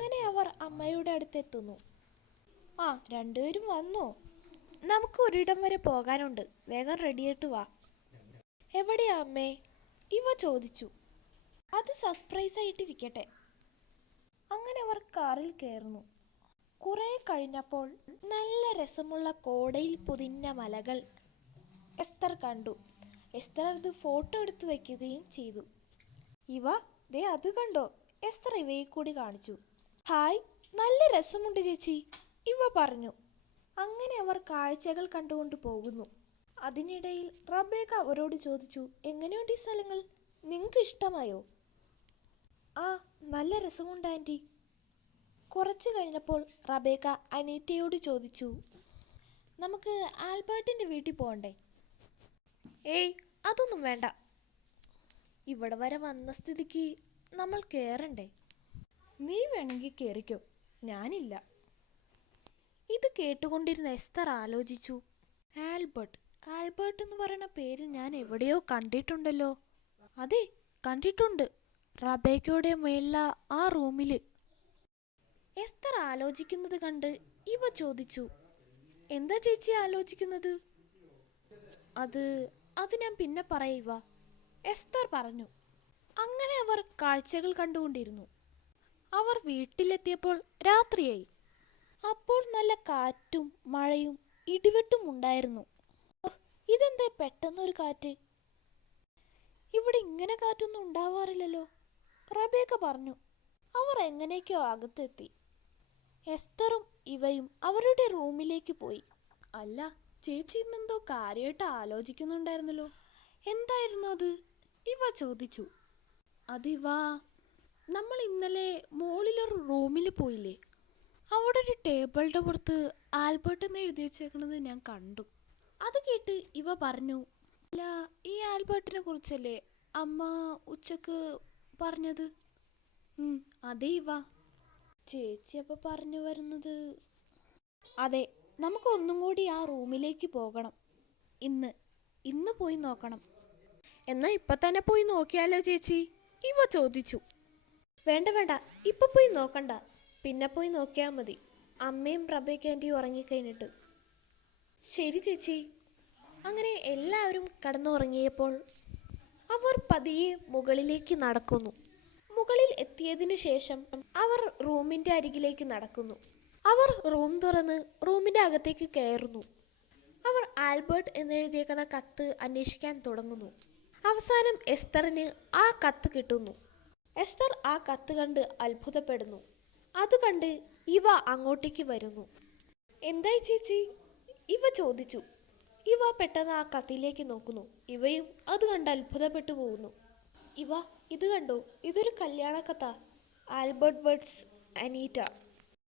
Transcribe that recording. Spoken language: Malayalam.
അങ്ങനെ അവർ അമ്മയുടെ അടുത്തെത്തുന്നു. ആ, രണ്ടുപേരും വന്നോ? നമുക്ക് ഒരിടം വരെ പോകാനുണ്ട്, വേഗം റെഡിയായിട്ട് വാ. എവിടെയാ അമ്മേ? ഇവ ചോദിച്ചു. അത് സർപ്രൈസ് ആയിട്ടിരിക്കട്ടെ. അങ്ങനെ അവർ കാറിൽ കയറുന്നു. കുറെ കഴിഞ്ഞപ്പോൾ നല്ല രസമുള്ള കോടയിൽ പൊതിഞ്ഞ മലകൾ എസ്തർ കണ്ടു. എസ്തർ അത് ഫോട്ടോ എടുത്ത് വയ്ക്കുകയും ചെയ്തു. ഇവ ദേ അത് കണ്ടോ? എസ്തർ ഇവയെ കൂടി കാണിച്ചു. ഹായ്, നല്ല രസമുണ്ട് ചേച്ചി, ഇവ പറഞ്ഞു. അങ്ങനെ അവർ കാഴ്ചകൾ കണ്ടുകൊണ്ട് പോകുന്നു. അതിനിടയിൽ റബേക്ക അവരോട് ചോദിച്ചു, എങ്ങനെയുണ്ട് ഈ സ്ഥലങ്ങൾ? നിങ്ങൾക്ക് ഇഷ്ടമായോ? ആ, നല്ല രസമുണ്ട് ആൻറ്റി. കുറച്ച് കഴിഞ്ഞപ്പോൾ റബേക്ക അനീറ്റയോട് ചോദിച്ചു, നമുക്ക് ആൽബർട്ടിൻ്റെ വീട്ടിൽ പോകണ്ടേ? ഏയ്, അതൊന്നും വേണ്ട. ഇവിടെ വരെ വന്ന സ്ഥിതിക്ക് നമ്മൾ കയറണ്ടേ? നീ വേണമെങ്കിൽ കയറിക്കോ, ഞാനില്ല. ഇത് കേട്ടുകൊണ്ടിരുന്ന എസ്തർ ആലോചിച്ചു. ആൽബർട്ട് എന്ന് പറയുന്ന പേര് ഞാൻ എവിടെയോ കണ്ടിട്ടുണ്ടല്ലോ. അതെ, കണ്ടിട്ടുണ്ട്, റബേക്കയുടെ മേലുള്ള ആ റൂമിൽ. എസ്തർ ആലോചിക്കുന്നത് കണ്ട് ഇവ ചോദിച്ചു, എന്താ ചേച്ചി ആലോചിക്കുന്നത്? അത് ഞാൻ പിന്നെ പറയുക, എസ്തർ പറഞ്ഞു. അങ്ങനെ അവർ കാഴ്ചകൾ കണ്ടുകൊണ്ടിരുന്നു. അവർ വീട്ടിലെത്തിയപ്പോൾ രാത്രിയായി. അപ്പോൾ നല്ല കാറ്റും മഴയും ഇടിവെട്ടും ഉണ്ടായിരുന്നു. ഇതെന്താ പെട്ടെന്നൊരു കാറ്റ്? ഇവിടെ ഇങ്ങനെ കാറ്റൊന്നും ഉണ്ടാവാറില്ലല്ലോ, റബേക്ക പറഞ്ഞു. അവർ എങ്ങനെയൊക്കെയോ അകത്തെത്തി. എസ്തറും ഇവയും അവരുടെ റൂമിലേക്ക് പോയി. അല്ല ചേച്ചി, ഇന്നെന്തോ കാര്യമായിട്ട് ആലോചിക്കുന്നുണ്ടായിരുന്നല്ലോ, എന്തായിരുന്നു അത്? ഇവ ചോദിച്ചു. അതിവാ, നമ്മൾ ഇന്നലെ മോളിലൊരു റൂമിൽ പോയില്ലേ, അവിടെ ഒരു ടേബിളിൻ്റെ പുറത്ത് ആൽബർട്ട് എന്ന് എഴുതി വെച്ചേക്കണത് ഞാൻ കണ്ടു. അത് കേട്ട് ഇവ പറഞ്ഞു, അല്ല, ഈ ആൽബർട്ടിനെ കുറിച്ചല്ലേ അമ്മ ഉച്ചക്ക് പറഞ്ഞത്? അതെ ഇവ. ചേച്ചി അപ്പോൾ പറഞ്ഞു വരുന്നത്? അതെ, നമുക്ക് ഒന്നും കൂടി ആ റൂമിലേക്ക് പോകണം. ഇന്ന് പോയി നോക്കണം. എന്നാൽ ഇപ്പം തന്നെ പോയി നോക്കിയാലോ ചേച്ചി? ഇവ ചോദിച്ചു. വേണ്ട, ഇപ്പം പോയി നോക്കണ്ട, പിന്നെ പോയി നോക്കിയാൽ മതി. അമ്മയും റബേക്ക ആൻറ്റിയും ഉറങ്ങിക്കഴിഞ്ഞിട്ട്. ശരി ചേച്ചി. അങ്ങനെ എല്ലാവരും കിടന്നുറങ്ങിയപ്പോൾ അവർ പതിയെ മുകളിലേക്ക് നടക്കുന്നു. മുകളിൽ എത്തിയതിനു ശേഷം അവർ റൂമിൻ്റെ അരികിലേക്ക് നടക്കുന്നു. അവർ റൂം തുറന്ന് റൂമിൻ്റെ അകത്തേക്ക് കയറുന്നു. അവർ ആൽബർട്ട് എന്നെഴുതിയേക്കുന്ന കത്ത് അന്വേഷിക്കാൻ തുടങ്ങുന്നു. അവസാനം എസ്തറിന് ആ കത്ത് കിട്ടുന്നു. എസ്തർ ആ കത്ത് കണ്ട് അത്ഭുതപ്പെടുന്നു. അത് കണ്ട് ഇവ അങ്ങോട്ടേക്ക് വരുന്നു. എന്തായി ചേച്ചി? ഇവ ചോദിച്ചു. ഇവ പെട്ടെന്ന് ആ കത്തിലേക്ക് നോക്കുന്നു. ഇവയും അത് കണ്ട് അത്ഭുതപ്പെട്ടു പോകുന്നു. ഇവ ഇത് കണ്ടോ? ഇതൊരു കല്യാണ കത്താ. Albert words Aneeta.